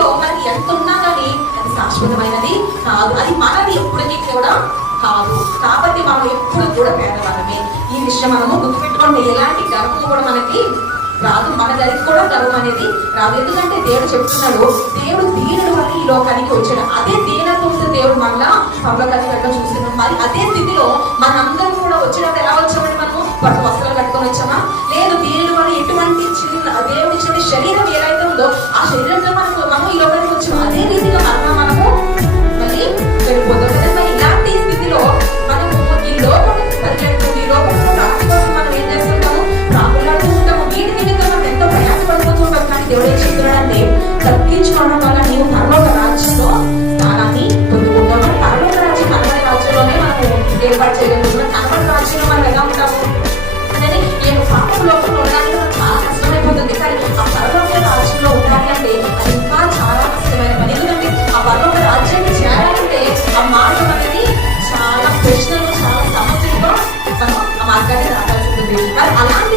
స్థితిలో మనకి ఎంత ఉన్నా కానీ అది శాశ్వతమైనది కాదు, అది మనది ఎప్పటికీ కూడా కాదు. కాబట్టి మనం ఎప్పుడు కూడా పేదవాళ్ళమే. ఈ విషయం మనము గుర్తుపెట్టుకోండి. ఎలాంటి గర్వం కూడా మనకి రాదు, మన దగ్గరికి కూడా గర్వం అనేది రాదు. ఎందుకంటే దేవుడు చెప్తున్నాడు, దేవుడు దీనుడు వల్ల ఈ లోకానికి వచ్చాడు. అదే దీనత్వంతో దేవుడు మళ్ళా పర్లోకానికి వెళ్ళడం చూస్తున్నాం. మరి అదే స్థితిలో మనందరం కూడా వచ్చినప్పుడు ఎలా వచ్చామని మనము పట్టు వస్త్రాలు కట్టుకొని వచ్చామా? లేదు, దీనుడు వల్ల ఎటువంటి చిన్న దేవుడు ఇచ్చిన శరీరం ఏదైతే ఉందో ఆ శరీరంతో మనం ఈ లోకానికి వచ్చాము. అదే రీతిగా మనము మళ్ళీ వెళ్ళిపోతాం కదా. ఇలాంటి స్థితిలో మనము ఈ లోకం పరిగెడుతూ ఈ లోకంలో రాత్రి కోసం మనం ఏం చేస్తుంటాము? రాకులాడుతూ ఉంటాము. వీటి నిమిత్తం మనం ఎంతో ప్రయాసపడిపోతూ ఉంటాం. కానీ దేవుడు ఏం చెప్తున్నాడంటే, తప్పించుకోవడం వల్ల నీవు పరలోక రాజ్యంలో స్థానాన్ని పొందుకుంటాము. పరలోక రాజ్యం కనబడి రాజ్యంలోనే మనము ఏర్పాటు చేయగలుగుతున్నాం. కనబడి రాజ్యంలో మనం ఎలా ఉంటాము అనేది ఈ పాపం లోకంలో ఉండడానికి మనకు చాలా కష్టమైపోతుంది. కానీ ఆ పరలోక రాజ్యంలో ఉండాలంటే అది ఇంకా చాలా కష్టమైన పని. ఎందుకంటే ఆ పరలోక రాజ్యాన్ని చేయాలంటే ఆ మార్గం అనేది చాలా ప్రశ్నలు, చాలా సమస్యలతో మనం ఆ మార్గాన్ని రావాల్సి ఉంటుంది. మరి అలాంటి